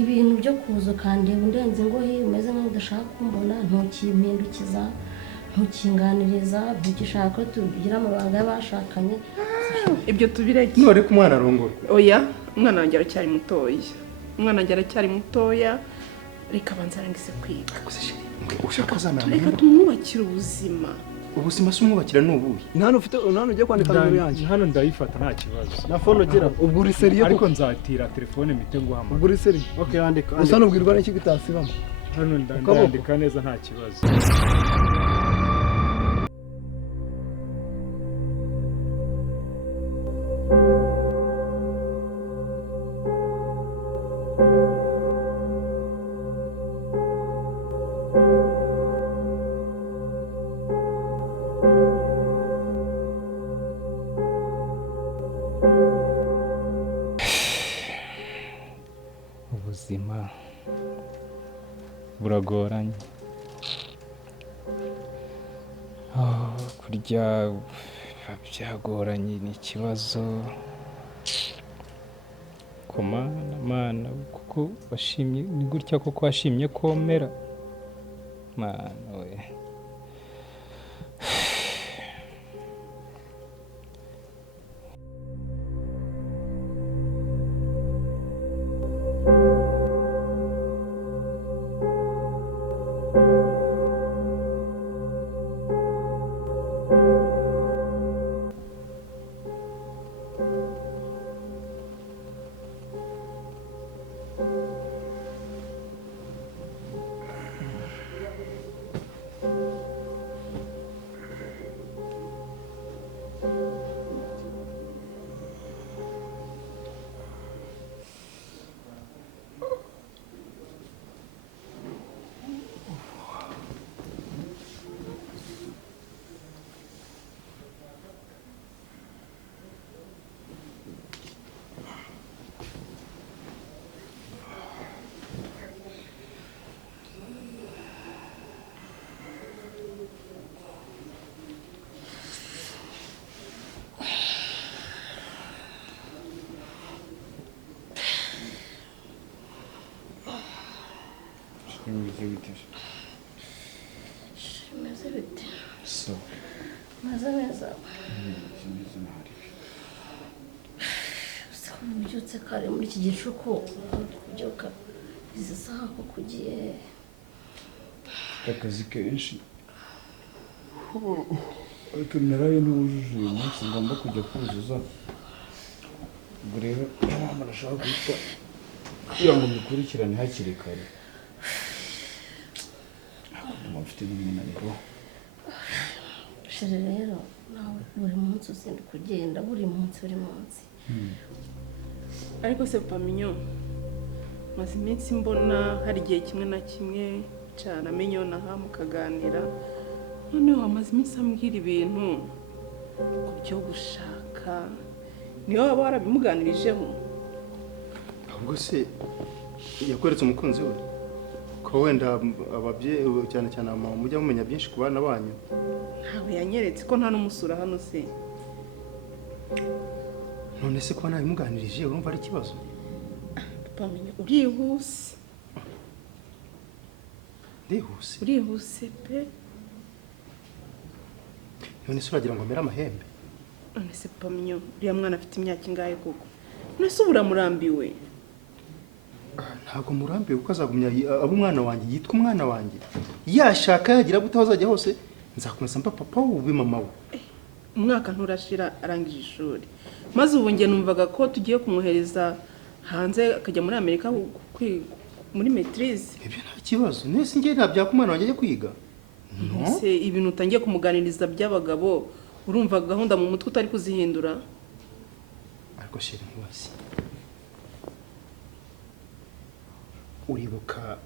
ibintu byo kuza kandi undenze ngo he umeze nk'udashaka kumbona ntukimpindukiza ntukinganiriza ntukishaka tugira amabanga y'abashakanye ibyo tubireke none ko umwana arongora oya umwana wanjye aracyari mutoya reka banzarangize kwiga ushaka kuzamara reka tumwubakire ubuzima si umwubakira n'ubuye hano ugiye kwandika numero yanjye hano ndayifata nta kibazo na phone ugira ubwo uri seriye ariko nzatira telefone mite nguhamagara ubwo uri seriye okay andika usa n'ubwirwa n'iki gitasibamo hano ndandika neza nta kibazo ubuzima buragoranye kurya byagoranye ni ikibazo mana kuko washimye ni gutya kuko washimye komera mana we Maze bite? So. Maze neza. Ubyutse kare muri iki gicuku kubyuka izi saha ko kugiye akazi kenshi ariko naraye n'ubujuje uyu munsi ngomba kujya kuzuza ubwo rero inama nashaka guhita kugira ngo mbikurikirane hakiri kare ndumva mfite n'umunaniro shire rero nawe buri munsi uzinduka kugenda buri munsi ariko se paminyo maze iminsi mbona hari igihe kimwe na kimwe cyane amenyo naha mukaganira noneho amaze iminsi ambwira ibintu ku byo gushaka niyo waba warabimuganirijeho ahubwo se yakweretse umukunzi we ko wenda ababyeyi cyane cyane mama mujya mumenya byinshi ku bana banyu ntawe yanyeretse ko nta n'umusura hano se none se ko nabimuganirije urumva ari ikibazo pamenye urihuse urihuse pe none se uragira ngo amere amahembe none se pamenye uriya mwana afite imyaka ingahe koko none se uramurambiwe ntabwo murambiwe kuko azagumya abo umwana wanjye yitwa umwana wanjye yashaka yagira gute aho azajya hose nzakomeza mba papa w'ubu mama we umwaka nturashira arangije ishuri maze ubu nge numvaga ko tugiye kumuhereza hanze akajya muri Amerika muri maîtrise ibyo nta kibazo nese ngiye ntabya ku mwana wanjye ajya kwiga se ibintu utangiye kumuganiriza by'abagabo urumva gahunda mu mutwe utari kuzihindura ariko shira nkubazi uribuka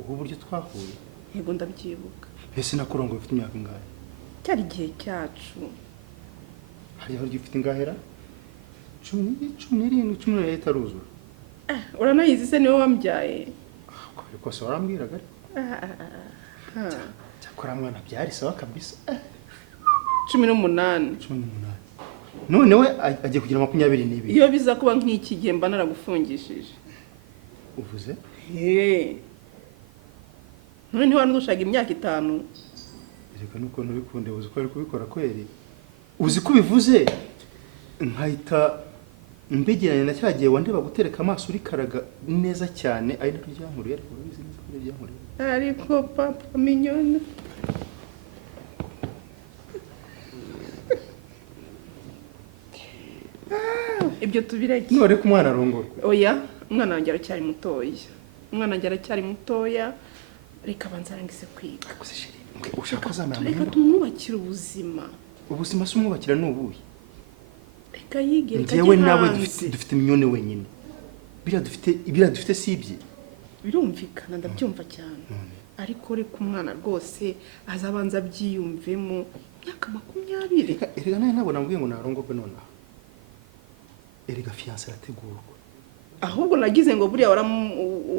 ubu buryo twahuye yego ndabyibuka ese nakurongo ufite imyaka ingahe cyari igihe cyacu hari aho ufite ingahera 17 itaruzura uranayizi se niwe wambyaye ariko se warambwiraga cyakora mwana byari sawa kabisa 18 none we agiye kugira 22 iyo biza kuba nk'iki gihe mba naragufungishije uvuze none ntiwandushaga imyaka 5 reka nuko nturi kunde uzi ko ari kubikora kweri uzi ko bivuze nkahita mbegeranye na cyagiye wandeba gutereka amaso uri karaga neza cyane ari naryo ryankuriye ariko ubizi neza ko ryankuriye ariko papa mignonne ibyo tubireke none ko umwana arongorwa oya umwana wanjye aracyari mutoya reka banzarangize kwiga ushaka kuzamara reka tumwubakire ubuzima si umwubakira n'ubuye reka yige reka njyewe nawe dufite mignonne wenyine biriya dufite si ibye birumvikana ndabyumva cyane ariko reka umwana rwose azabanza byiyumvemo imyaka 20 erega nawe ntabwo nambwiye ngo narongorwe nonaha erega fiance arategurwa ahubwo nagize ngo buriya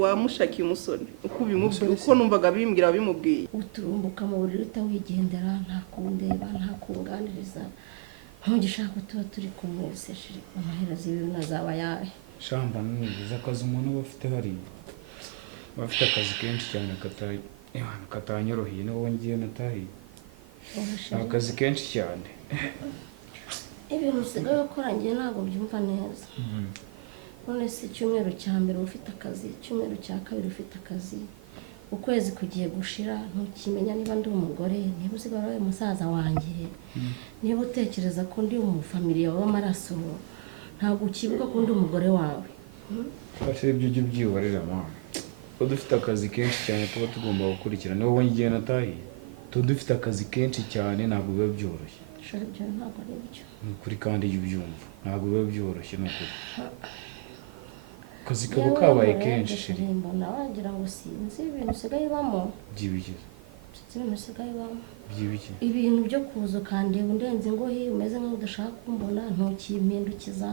wamushakiye umusore uko ubimubwira uko numvaga bimbwira bimubwiye uturumbuka mu buriri utawigendera nta kundeba nta kunganiriza ntugishaka ko tuba turi kumwe seshiri amaherezo y'ibintu azaba yahe shamba nunibuza akazi umuntu aba afite hariya aba afite akazi kenshi cyane katanyoroheye niho ngiye natahiye akazi kenshi cyane ibintu usigaye ukora njye ntabwo byumva neza none se icyumweru cya mbere ufite akazi icyumweru cya kabiri ufite akazi ukwezi kugiye gushira ntukimenya niba ndi umugore niba usigara wabaye musaza wanjye niba utekereza ko ndi umufamiliya w'amaraso ntabwo ukibuka ko ndi umugore wawe fashe ibyo ujye ubyiborera mama ko dufite akazi kenshi cyane tuba tugomba gukurikirana niho ngiye natahiye tuba dufite akazi kenshi cyane ntabwo biba byoroshye ibyo ntabwo ari byo ni ukuri kandi iyo ubyumva ntabwo biba byoroshye ni ukuri akazi kaba kabaye kenshi shiri mbona wagira ngo sinzi ibintu usigaye ubamo byibikiza ibintu usigaye ubamo byibikiza ibintu byo kuza ukandeba undenze ngo hiyo umeze nk'aho udashaka kumbona ntukimpindukiza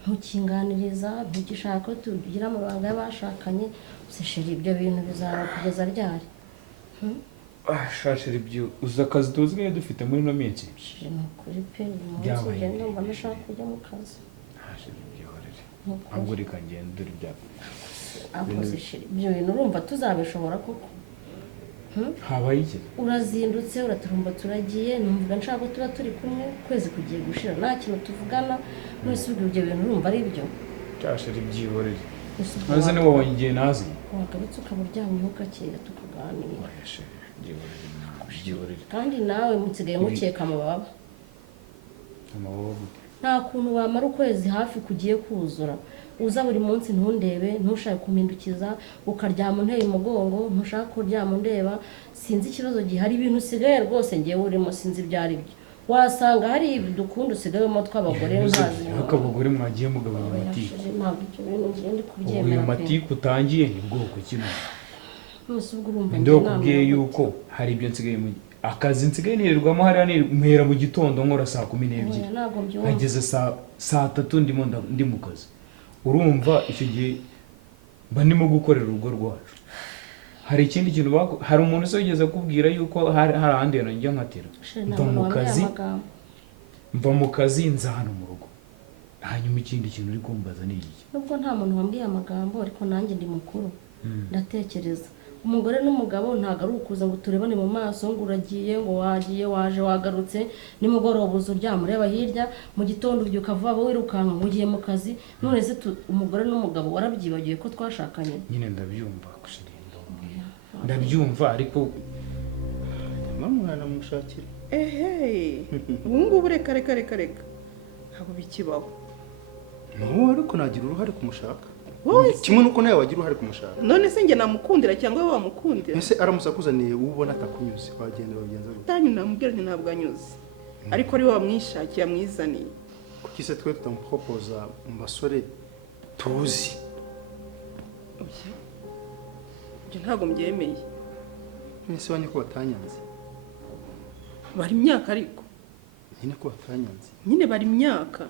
ntukinganiriza ntugishaka ko tugira amabanga y'abashakanye usishira ibyo bintu bizaba kugeza ryari shashira ibyo uzi akazi tuzigaye dufite muri ino minsi ni ukuri pe uyu munsi ugenda mba nashaka kujya mu kazi ntabwo reka ngenda dore ibyago ibyo bintu urumva tuzabishobora koko habaye iki urazindutse uraturumba turagiye numva nshaka ko tuba turi kumwe kwezi kugiye gushira nta kintu tuvugana mwese ubwo ibyo bintu urumva ari byo shashira ibyihorere maze niba wongeye nazi wagarutse ukaba uryamyeho gakeya tukaganira byihorere kandi nawe musigaye mukeka amababa amababa nta kuntu wamara ukwezi hafi kugiye kuzura uza buri munsi ntundebe ntushake kumpindukiza ukaryama unteye umugongo ntushaka kuryama undeba sinzi ikibazo gihari ibintu usigaye rwose ngewe urimo sinzi ibyo ari byo wasanga hari dukunda usigayemo tw'abagore ntazi akabagore mwagiye mugabanya amatiku ntabwo ibyo bintu ngende ubu kubyemera uyu matiku utangiye ni bwoko kimwe mwese ubwo urumva ndi wakubwiye yuko hari ibyo nsigaye akazi nsigaye nirirwamo hariya mpera mu gitondo nkora saa 12 ntabwo byumva hageze saa 3 ndi mu kazi urumva icyo gihe mba ndimo gukorera urugo rwacu hari ikindi kintu hari umuntu se wigeze kubwira yuko hari ahandi hantu njya nkatira mva mu kazi nza hano mu rugo hanyuma ikindi kintu uri kumbaza ni iki nubwo nta muntu wambwiye amagambo ariko nanjye ndi mukuru ndatekereza umugore n'umugabo ntago ari ukuza ngo turebane mu maso ngo uragiye ngo wagiye waje wagarutse nimugoroba uza uryama ureba hirya mu gitondo ubyuka vuba wirukanka ngo ugiye mu kazi none se umugore n'umugabo warabyibagiwe ko twashakanye nyine ndabyumva ndabyumva ariko mwana mushakira ubu ngubu reka ntabwo bikibaho no ariko nagira uruhare kumushaka kimwe nuko nawe wagira uruhare kumushaka none se njye namukundira cyangwa wowe wamukundira ese aramusakuzaniye ubona atakunyuze wagenda bagenza gute tanyu namubwira nti ntabwo anyuze ariko ari wowe wamwishakiye amwizaniye kuki se twe tutamupropoza mu basore tuzi ibyo ntabwo mbyemeye ese wanyu ko batanyanze bari imyaka ariko nyine ko batanyanze nyine bari imyaka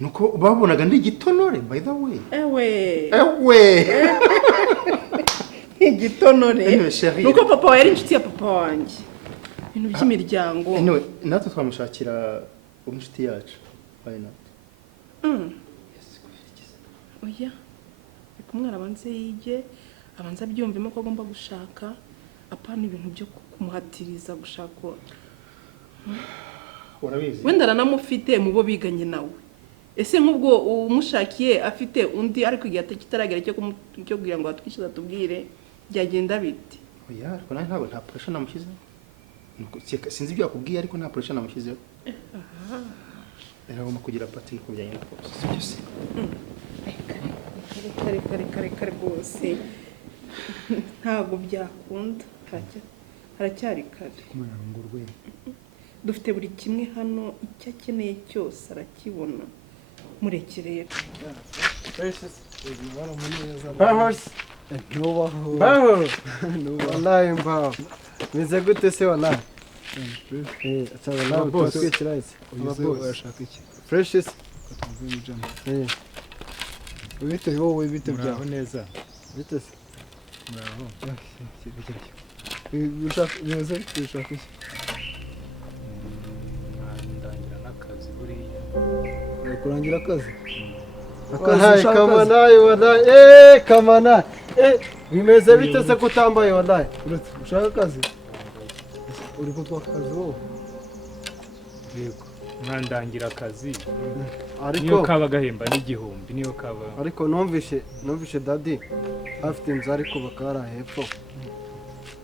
nuko babonaga ndi gitonore by the way ewe igitonore nuko papa wawe yari inshuti ya papa wanjye ibintu by'imiryango natwe twamushakira inshuti yacu why not oya reka umwana abanze yige abanza abyumvemo ko agomba gushaka apana ibintu byo kumuhatiriza gushaka. urabizi Wenda aranamufite mu bo biganye nawe. Ese nk'ubwo umushakiye afite undi ariko igihe kitaragera cyo kugira ngo atwishyuza tubwire byagenda bite? oya ariko nanjye ntabwo nta pressure namushyizeho sinzi ibyo yakubwiye ariko nta pressure namushyizeho agomba kugira pati ku bijyanye na kose sibyo se reka rwose ntabwo byakunda haracyari kare. Dufite buri kimwe hano icyo akeneye cyose arakibona mureke rero. Baho wallahi mbaho meze gute se wallahi acha nawe twatwikira ese urashaka iki fresh is ubite wowe bite byaho neza bite se muraho ushaka neza ushaka iki ndangira n'akazi buriya kurangira akazi kamanayi wallahi kamanayi bimeze bite se kutambaye wallahi ushaka akazi uri kutwaka akazi wowe yego nkandangira akazi ariko niyo kaba gahemba n'igihumbi niyo kaba ariko numvishe dadi afite inzu ariko bakara hepfo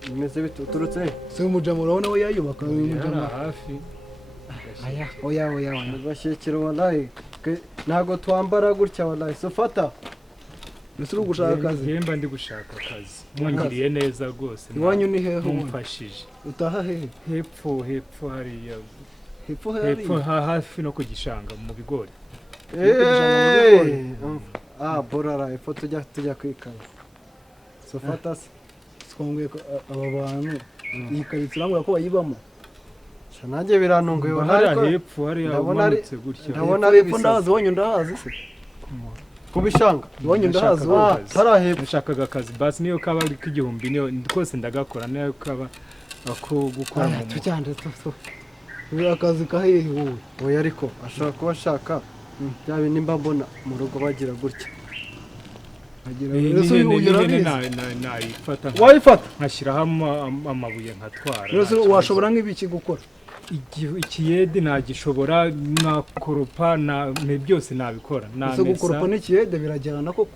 bimeze bite uturutse se umujama urabona we yayubaka umujama hafi oya bashyikira wallahi ntago twambara gutya wallahi sofata ese uri gushaka akazi yemba ndi gushaka akazi mwangiriye neza rwose iwanyu ni hehe mumfashije utaha hehe hepfo hariya hepfo hafi no ku gishanga mu bigori borara hepfo tujya kwikana sofata se twambwiye ko aba bantu iyi karitsiye urambwira ko bayibamo nanjye birantunguye hariya hepfo hariya umanutse gutya ndabona hepfo ndahazi iwanyu ndahazi se ku bishanga iwanyu ndahazi hariya hepfo nashakaga akazi basi niyo kaba ari k'igihumbi niyo kose ndagakora niyo kaba ako gukora mu tujyane uri akazi kahehe wowe oya ariko ashobora kuba ashaka bya bindi mba mbona mu rugo bagira gutya nayifata wayifata nkashyiraho amabuye nkatwara washobora nk'ibiki gukora ikiyede nagishobora nakoropa byose nabikora ese gukoropa n'ikiyede birajyana koko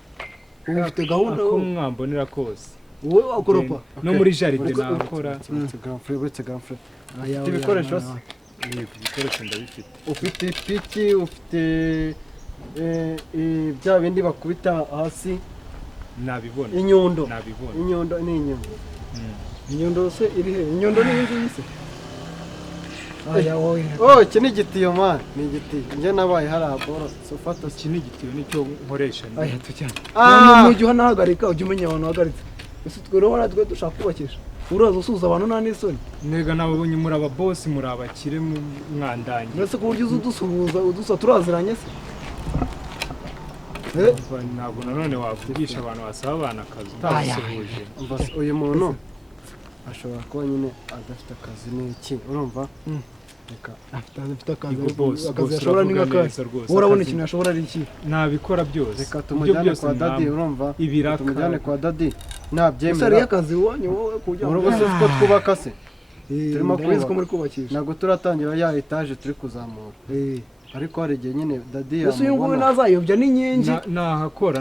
ubu ufite gahunda ko mwambonera kose wowe wakoropa no muri jaride nakora uretse granfre ibikoresho se ibikoresho ndabifite ufite ipiki ufite bya bindi bakubita hasi nabibona inyundo nabibona inyundo ni inyundo inyundo se iri he inyundo ni inzu yise iki ni igitiyo mani ni igitiyo njye nabaye hariya boro sofata iki ni igitiyo nicyo nkoresha aya tujyane mu gihe unahagarika ujya umenya abantu uhagaritse ese twe rero natwe dushaka kubakisha uraza usuhuza abantu nta n'isoni mwega nabonye muri ababosi muri abakire mwandange mbese ku buryo uza udusuhuza udusa turaziranye se ntabwo nanone wavugisha abantu basaba abantu akazi utabasuhuje uyu muntu ashobora kuba nyine adafite akazi n'iki urumva reka afite akazi yashobora ni nk'akazi wowe urabona ikintu yashobora ari iki nabikora byose reka tumujyane kwa dadi urumva tumujyane kwa dadi nabyemera ariyo akazi iwanyu wowe kujya mu rugo se ko twubaka se turimo kubakisha ntabwo turatangira ya etaje turi kuzamura ariko hari igihe nyine dadi ese uyu nguyu ntazayobya n'inkingi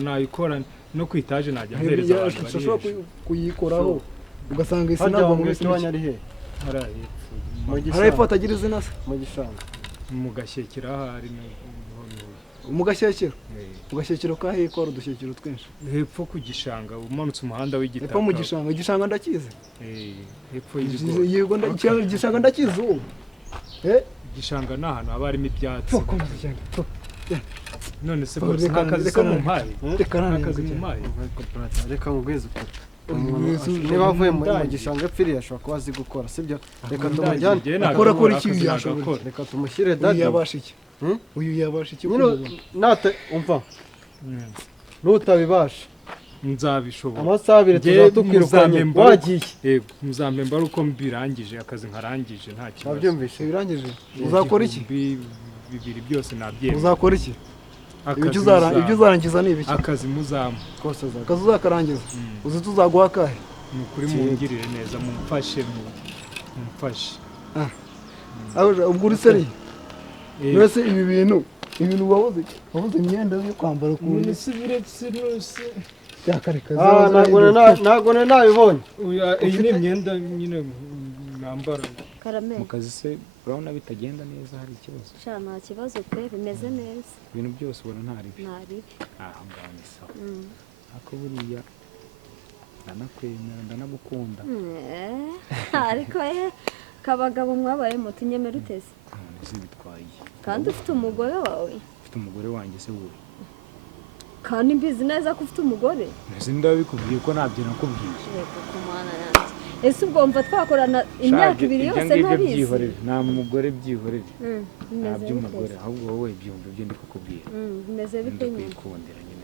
nayikora no ku itaje najya mpereza abantu bari hejuru kuyikoraho ugasanga isi ntabwo mu gishanga ari he hari hepfo hatagira izina se mu gishanga mu gashyekero ahari mu gashyekero ugashyekero kahe ko ari udushyekero twinshi hepfo ku gishanga umanutse umuhanda w'igitaka hepfo mu gishanga igishanga ndakizi hepfo y'ibigori igishanga ndakizi ubu igishanga ni ahantu haba harimo ibyatsi none se akazi ko mu mpari akazi mu mpari reka mubwize ukuri niba avuye mu gishanga epfiriye ashobora kuba azi gukora sibyo reka tumujyane akora iki yashobora reka tumushyire dadi yabasha iki uyu yabasha iki umva nutabibasha nzabishobora amasaha abiri tuzatukirukanye wagiye yego muzampemba ari uko mbirangije akazi nkarangije nta kibazo wabyumvise birangije uzakora iki bibiri byose nabyemera uzakora iki ibyo uzarangiza ni ibiki akazi muzamu kose akazi uzakarangiza uzi tuzaguha akahe ni ukuri mungirire neza mumfashe ubwo uri seri mbese ibi bintu wabuze imyenda yo kwambara ku ntabwo nabibonye iyi ni imyenda nyine nambara mu kazi se urabona bitagenda neza hari ikibazo nta kibazo pe bimeze neza ibintu byose ubona nta ribi aho ngaho ni sawa ariko buriya ndanakwemera ndanagukunda ariko kabagabo mwabaye muti nyemera uteze none bitwaye kandi ufite umugore wawe ufite umugore wanjye se wowe kandi mbizi neza ko ufite umugore mbese ndabikubwiye ko ntabyo nakubwiye reka kumana yanjye ese ubwo mva twakorana imyaka 2 yose ntabizi nta mugore byihorere nta by'umugore ahubwo wowe byumva ibyo ndi kukubwira bimeze bite nyine ndakukundira nyine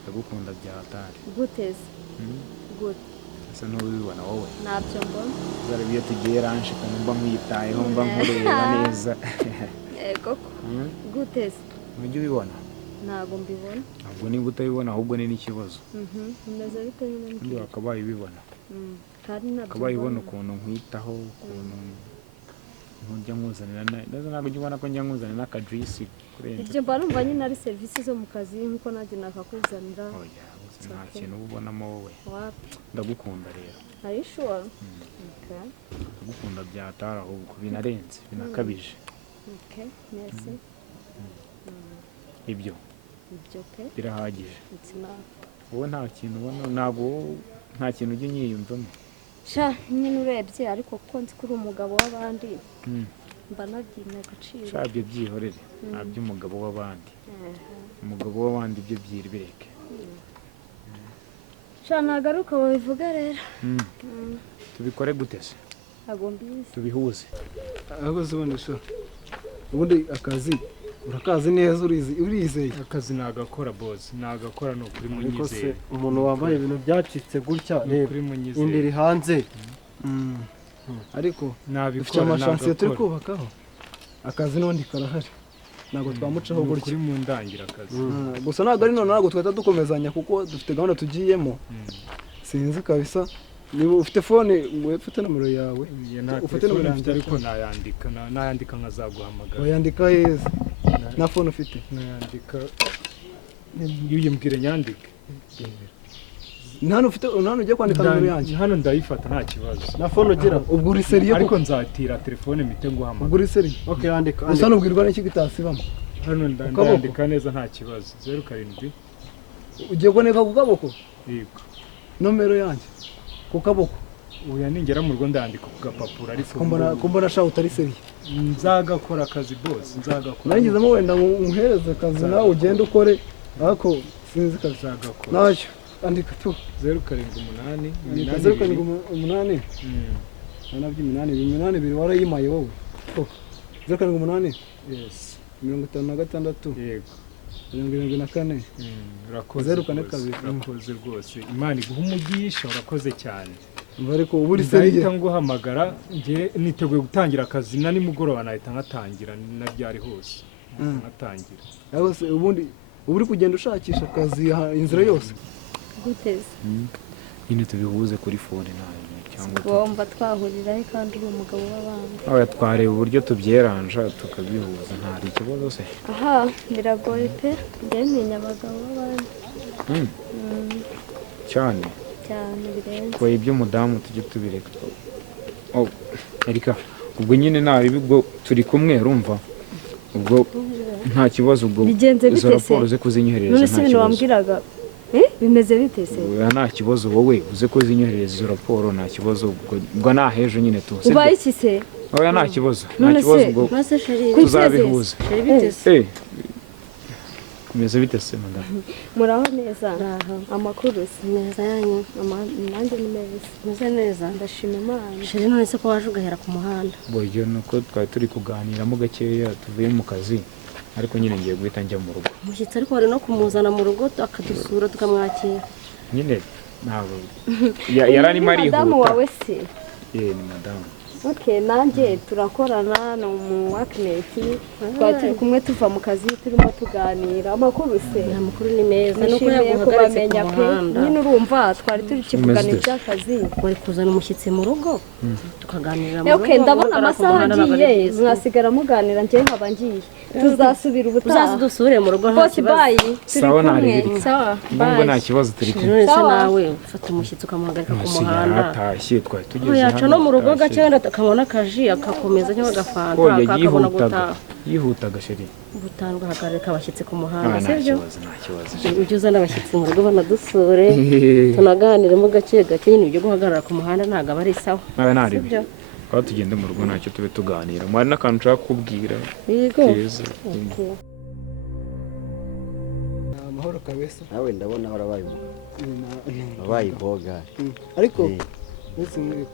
ndagukunda bya hatari guteze gute asa n'ubibona wowe ntabyo mbona zara iyo tugiye ranshi kumva nkwitayeho mba nkureba neza yego guteze ntujya ubibona ntabwo mbibona ntabwo niba utabibona ahubwo ni n'ikibazo bimeze bite nyine ndi wakabaye ubibona kandi nabyo wakabaye ubona ukuntu nkwitaho ukuntu ntujya nkuzanira ntabwo ujya ubona ko njya nkuzanira n'akajuyisi ibyo mba numva nyine ari serivisi zo mu kazi nk'uko nanjye nakakuzanira nta kintu uba ubonamo wowe ndagukunda rero are you sure ndagukunda byatara ahubwo binarenze binakabije merci ibyo pe birahagije wowe nta kintu ubona ntabwo nta kintu ujya unyiyumvamo sha nyine urebye ariko kuko nzi ko uri umugabo w'abandi mba nabyina agaciro shabyo byihorere nta by'umugabo w'abandi umugabo w'abandi ibyo byirbereke sha nagaruka babivuga rero tubikore gute se ntabwo mbizi tubihuze ahubwo ubundi akazi urakazi neza urizeye akazi nagakora boss nagakora no kuri munyizeye umuntu wambaye ibintu byacitse gutya reba indiri hanze ariko nabikora amashansiyo turi kubakaho akazi n'ubundi karahari ntabwo twamucaho gutya kuri mu ndangira akazi gusa ntabwo ari none ntabwo twahita dukomezanya kuko dufite gahunda tugiyemo sinzi kabisa niba ufite fone ufite nomero yawe ufite nomero yanjye ariko nayandika nkazaguhamagara wayandika heza na fone ufite nayandika yuyimbwire nyandike hano ugiye kwandika nomero yanjye hano ndayifata nta kibazo na fone ugira ubwo uri seriye ariko nzatira telefone mite nguhamagara ubwo uri seriye okay andika gusa nubwirwa n'iki gitasibamo hano ndandika neza nta kibazo 07 ugiye kwandika ku kaboko yego nomero yanjye ku kaboko uya ningera mu Rwanda ndandika ku gapapuro ariko kumbona sha utari seriye nzagakora akazi boss nzagakora nangizemo wenda umuhereze akazi nawe ugende ukore ariko sinzi kazagakora nacyo andika tu 078 078 nabyo iminani biri warayimaye wowe 078 yes 56 yego 74 urakoze urakoze rwose Imana iguha umugisha urakoze cyane ariko ubu uri seriye ndahita nguhamagara ngiye niteguye gutangira akazi na nimugoroba nahita nkatangira nabyari hose nkatangira ariko ubundi uri kugenda ushakisha akazi inzira yose guteze nyine tubihuze kuri fone nayo cyangwa tugomba twahuriraho kandi uri umugabo w'abandi aho twareba uburyo tubyeranja tukabihuza ntari ikibazo se aha biragoye pe ndemenya abagabo b'abandi cyane birenze twaye iby'umudamu tujye tubireka Erika ubwo nyine nabi ubwo turi kumwe urumva ubwo nta kibazo ubwo izo raporo ze kuzinyohereza none se ibintu wambwiraga bimeze bite se nta kibazo wowe uze kuzinyohereza izo raporo nta kibazo ubwo nahejo nyine tu ubaye iki se oya nta kibazo ubwo tuzabihuza bimeze bite se madame muraho neza amakuru si meza yanyu nanjye ni meze neza ndashima Imana sheri none se ko waje ugahera ku muhanda buryo nuko twari turi kuganiramo gakeya tuvuye mu kazi ariko nyine ngiye guhita njya mu rugo umushyitsi ariko wari no kumuzana mu rugo akadusura tukamwakira nyine ntabwo yararimo arihuta madamu wawe se ni madamu Okay, nanjye turakorana ni umu wakineti twari turi kumwe tuva mu kazi turimo tuganira amakuru se amakuru ni meza nuko nishimiye yaguhagaritse kubamenya ku pe muhanda nyine urumva twari turi kivugana iby'akazi wari kuzana umushyitsi mu rugo tukaganirira mu rugo okay ndabona amasaha agiye mwasigara muganira njye nkaba ngiye tuzasubira ubutaha uzaze dusubire mu rugo nta bose bayi turi Sawa, kumwe naribiri. sawa mbongo nta kibazo turi kumwe none se nawe ufata umushyitsi ukamuhagarika ku muhanda atashye twari tugeze yaca no mu rugo gake wenda akabona akaji agakomeza cyangwa agafanta akabona gutaha yihutaga sheri gutanga hagarika abashyitsi ku muhanda nta sibyo kibazo ujye uzana abashyitsi mu rugo banadusure tunaganiremo gake gake nyine ibyo guhagarara ku muhanda ntabwo aba ari sawa sibyo aho tugende mu rugo ntacyo tube tuganira mwari n'akantu nshaka kubwira yego keza amahoro kabisa nawe ndabona warabaye wabaye boga ariko ndetse muri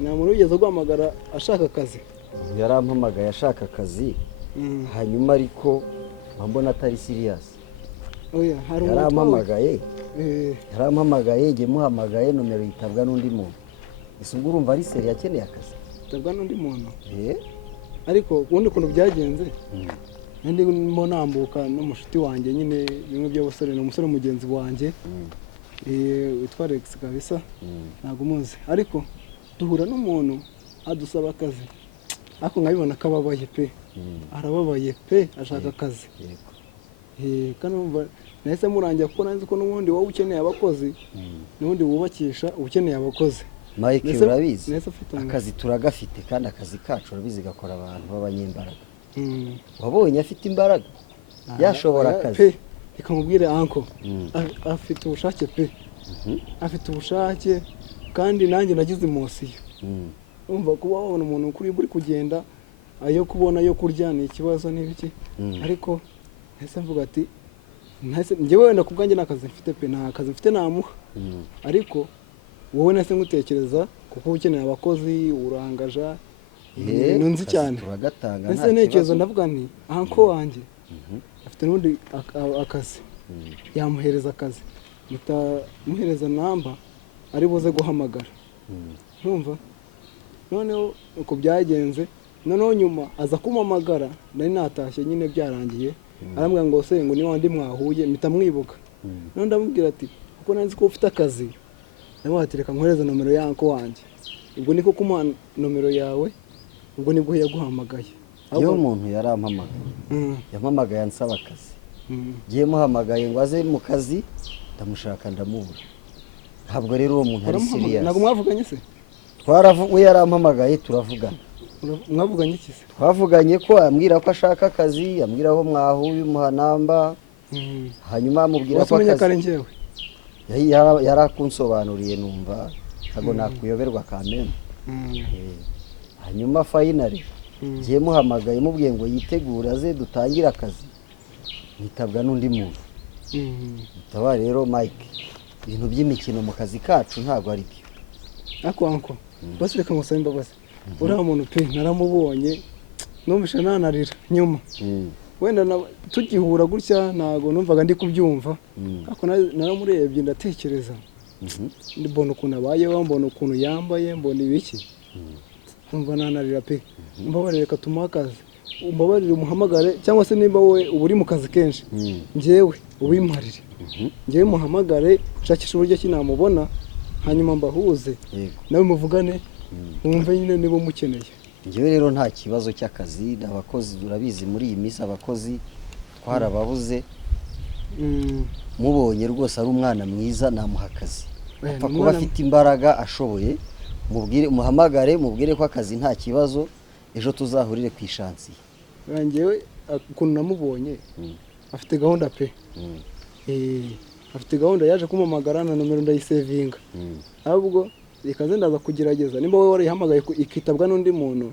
nta muntu wigeze guhamagara ashaka akazi yarampamagaye ashaka akazi hanyuma ariko mbona atari siriyasi oya hari yarampamagaye njye muhamagaye nomero yitabwa n'undi muntu ese ubwo urumva ari seri yakeneye akazi yitabwa n'undi muntu ariko ubundi ukuntu byagenze ndimo nambuka n'umushuti wanjye nyine bimwe by'abasore ni umusore mugenzi wanjye witwa Rex kabisa ntabwo umuzi ariko duhura n'umuntu adusaba akazi ariko nkabibona ko ababaye pe arababaye pe ashaka akazi kandi numva nahise murangira kuko nanzi ko n'ubundi wowe ukeneye abakozi n'ubundi wubakisha ukeneye abakozi Mike urabizi akazi turagafite kandi akazi kacu urabizi gakora abantu b'abanyembaraga wabonye afite imbaraga yashobora akazi reka nkubwire anko afite ubushake pe afite ubushake kandi nanjye nagize imosiyo umva kuba wabona umuntu uri kugenda ayo kubona yo kurya ni ikibazo n'ibiki ariko nahise mvuga ati njyewe wenda ku bwanjye nta kazi mfite pe nta kazi mfite namuha ariko wowe nahise ngutekereza kuko ukeneye abakozi urangaja nunzi cyane ndetse ntekerezo ndavuga nti anko wanjye afite n'ubundi akazi yamuhereza akazi muhereza namba ari buze guhamagara ntumva noneho uko byagenze noneho nyuma aza kumamagara nari natashye nyine byarangiye arambwira ngo se ngo ni wandi mwahuye mpita mwibuka none ndamubwira ati kuko nanzi ko ufite akazi nabatereka nkohereza nomero yanko wanjye ubwo niko kumuha nomero yawe ubwo nibwo yaguhamagaye iyo umuntu yarampamagaye yampamagaye ansaba akazi ngiye muhamagaye ngo aze mu kazi ndamushaka ndamubura ntabwo rero uwo muntu ari serious ntabwo mwavuganye se we yarampamagaye turavugana mwavuganye iki se twavuganye ko ambwira ko ashaka akazi ambwira aho mwahuye umuha namba hanyuma amubwira ko akazi yarakunsobanuriye numva ntabwo nakuyoberwa kameme hanyuma finally ngiye muhamagaye mubwiye ngo yitegure aze dutangire akazi nitabwa n'undi muntu bitaba rero Mike ibintu by'imikino mu kazi kacu ntabwo ari byo ariko bose reka ngusabe imbabazi uriya muntu pe naramubonye numvisha nanarira nyuma wenda tugihura gutya ntabwo numvaga ndi kubyumva ariko naramurebye ndatekereza mbona ukuntu abayeho mbona ukuntu yambaye mbona ibiki numva nanarira pe mbabarire reka tumuhe akazi umbabarire umuhamagare cyangwa se nimba wowe uba uri mu kazi kenshi njyewe ubimarire njyewe muhamagare nshakisha uburyo ki namubona hanyuma mbahuze nawe muvugane wumve nyine niba umukeneye njyewe rero nta kibazo cy'akazi abakozi urabizi muri iyi minsi abakozi twarababuze mubonye rwose ari umwana mwiza namuha akazi apfa kuba afite imbaraga ashoboye muhamagare mubwire ko akazi nta kibazo ejo tuzahurire ku ishansiye njyewe ukuntu namubonye afite gahunda pe afite gahunda yaje kumamagara na nomero ndayisevinga ahubwo reka ndaza kugerageza nimba wowe warihamagaye ikitabwa n'undi muntu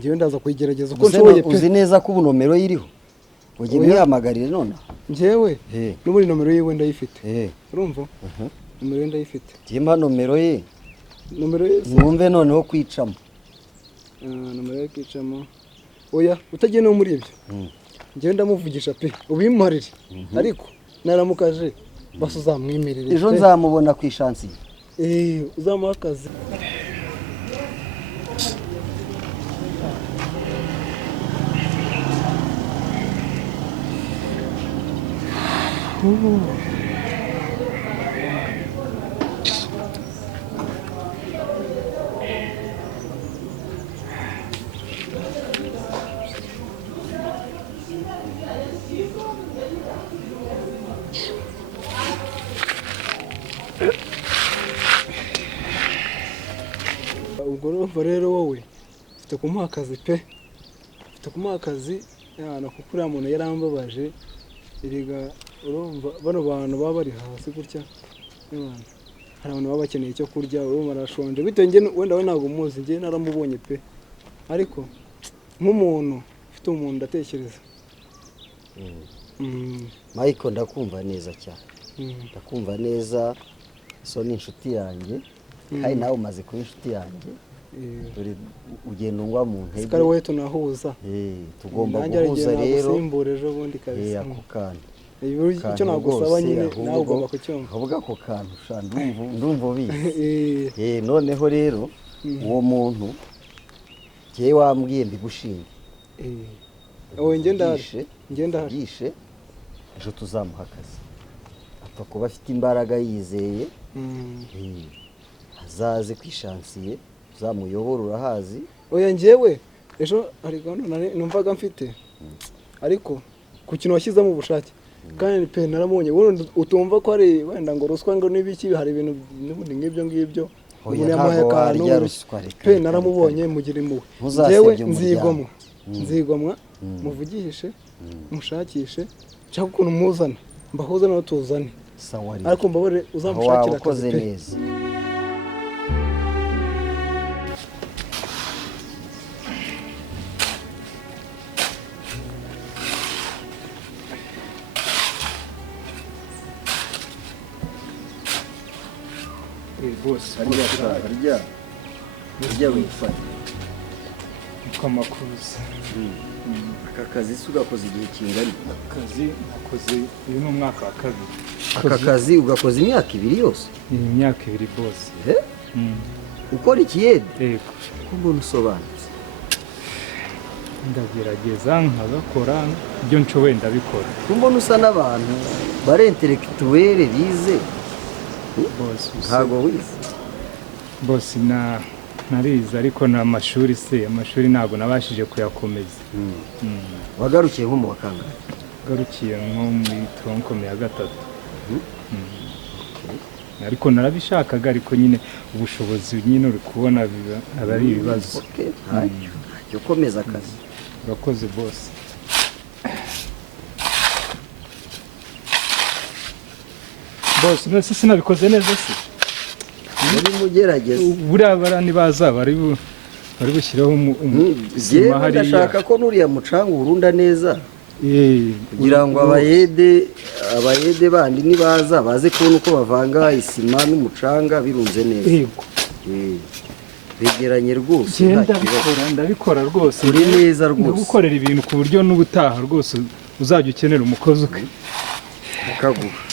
njyewe ndaza kuyigerageza uko nshoboye pe uzi neza ko ubu nomero yiriho ugiye mwihamagarire none njyewe n'ubundi nomero yiwe ndayifite urumva nomero ye ndayifite njyewe nomero ye mwumve noneho kwicamo nomero ye kwicamo oya utagiye no muri ibyo njyewe ndamuvugisha pe ubimarire ariko naramukaje basi uzamwimirire ejo nzamubona ku ishansiye uzamuha akazi ubwo urumva rero wowe ufite kumuha akazi pe, ufite kumuha akazi yana kuko uriya muntu yarambabaje. Erega urumva bano bantu baba bari hasi gutya, hari abantu baba bakeneye icyo kurya, urumva arashonje bitewe njye wenda we ntabwo umuzi, njye naramubonye pe, ariko nk'umuntu ufite umuntu ndatekereza. Michael ndakumva neza cyane, ndakumva neza. So ni inshuti yanjye kandi nawe umaze kuba inshuti yanjye, dore ugenda ungwa mu ntege. Sikari wowe tunahuza, tugomba guhuza rero ejo bundi kabisa ako kantu. Icyo nagusaba nyine nawe ugomba kucyumva. Avuga ako kantu sha ndumva ubizi. Noneho rero uwo muntu jye wambwiye mbigushinge. Wowe ngenda yishe ejo tuzamuha akazi. Apfa kuba afite imbaraga yizeye. Azaze kwishansiye uzamuyobora urahazi. Oya njyewe ejo hari gahunda numvaga mfite, ariko ku kintu washyizemo ubushake kandi pe naramubonye. Utumva ko ari wenda ngo ruswa ngo n'ibiki, hari ibintu nk'ibyo ngibyo umuntu yamuhaye akantu pe, naramubonye mugira impuhwe. Njyewe nzigomwa muvugishe mushakishe nshaka ukuntu muzana mbahuze no tuzane, ariko mbabare uzamushakira akazi pe. Bose harya wifata Kamakuza. Aka kazi si ugakoze igihe kingana? Akazi nakoze uyu ni umwaka wa kabiri. Aka kazi ugakoze imyaka 2 yose? Ni imyaka 2 bose. Ukora iki yede? Yego. Kumbona usobanutse. Ndagerageza nkagakora ibyo nshoboye ndabikora. Kumbona usa n'abantu bare intellectuel bize. Ntabwo wize? Bose narize ariko n'amashuri se, amashuri ntabwo nabashije kuyakomeza. Wagarukiye nko mu wakangahe? Garukiye nko muri tronkome ya 3. Ariko narabishakaga, ariko nyine ubushobozi nyine uri kubona aba ari ibibazo. Ntacyo komeza akazi. Urakoze bose. Bose nose sinabikoze neza se. Muri mugerageza. Buriya barani baza bari bushyiraho isima hariya. Ndashaka ko nuriya mucanga urunda neza. Kugira ngo abayede bandi nibaza baze kubona uko bavanga isima n'umucanga birunze neza. Yego. Begeranye rwose. Ndabikora rwose. Uri neza rwose. Gukorera ibintu ku buryo n'ubutaha rwose uzajya ukenera umukozi uke. Akaguha.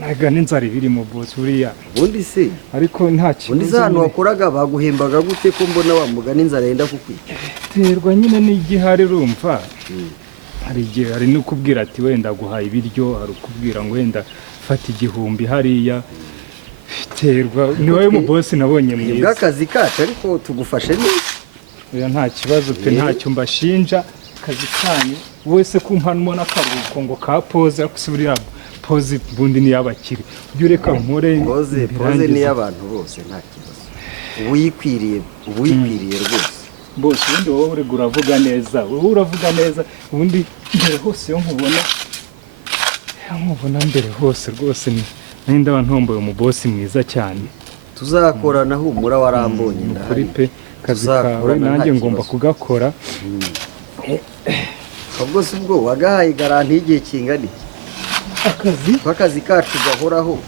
Naga n'inzara birimo bose buriya. Ubundi se ariko nta kibazo. Ubundi zano wakoraga baguhembaga gute ko mbona wamuga n'inzara yenda kukwica? Terwa nyine n'igihari rumva. Hari igihe hari no kubwira ati wenda guhaye ibiryo, hari ukubwira ngo wenda fata igihumbi hariya. Terwa ni wowe mu boss nabonye mwiza. Bw'akazi kacu ariko tugufashe neza. Oya nta kibazo pe, ntacyo mbashinja. Kazi kanyu wese kumpanmo n'akaruhuko ngo ka pose akusubirira pose bundi ni yabakiri. Ujye ureka nkore pose ni y'abantu bose nta kibazo. Ubuyikwiriye rwose. Bose ubundi wowe uri uravuga neza. Wowe uravuga neza ubundi mbere hose yo nkubona mbere hose rwose ni nenda bantomboye umubosi mwiza cyane. Tuzakorana humura warambonye ndahari pe, kazi kawe nanjye ngomba kugakora. Ubwo si ubwo wagahaye garanti y'igihe kingana iki? Akazi kacu gahoraho.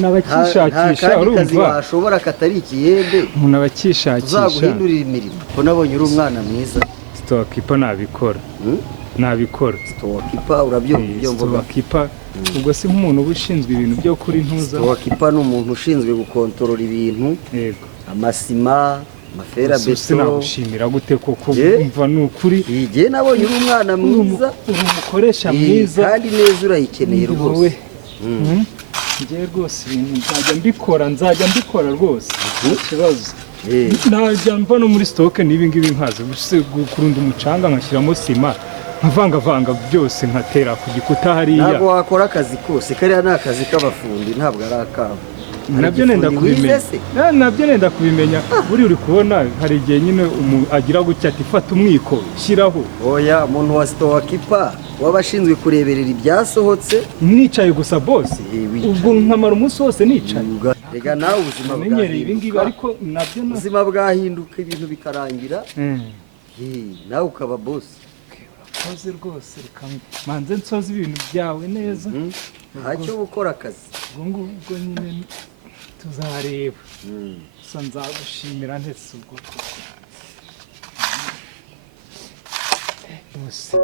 N'abakishakisha urumva. Kazi washobora katari ikihembe. Umuntu abakishakisha. Uzaguhindurira imirimo. Ko nabonye uri umwana mwiza. Storekeeper nabikora. Storekeeper urabyumva ibyo mvuga. Storekeeper ubwo si nk'umuntu ubushinzwe ibintu byo kuri ntuza. Storekeeper ni umuntu ushinzwe gukontorora ibintu. Yego. Amasima, amafera Gusa beto sinagushimira gute koko Yeah. umva ni ukuri igihe nabonye uri umwana mwiza uri umukoresha Eh, mwiza kandi neza urayikeneye Ndi rwose wowe. Njye rwose ibintu nzajya mbikora rwose nta kibazo najya mva no muri sitoke n'ibi ngibi nkaza kurunda umucanga nkashyiramo sima nkavangavanga byose nkatera ku gikuta hariya ntabwo wakora akazi kose kariya ni akazi k'abafundi ntabwo ari akabo nabyo nenda kubimenya nabyo nenda kubimenya buri uri kubona hari igihe nyine agira gutya ati fata umwiko shyiraho oya umuntu wa sitowa kipa waba ashinzwe kureberera ibyasohotse mwicaye gusa bose ubwo nkamara umunsi wose nicaye rega nawe ubuzima bwahinduka ibintu bikarangira nawe ukaba bosi urakoze rwose reka manze nsoze ibintu byawe neza ntacyo gukora akazi ubwo ngubwo nyine tuzareba gusa nzagushimira ntese ubwo bose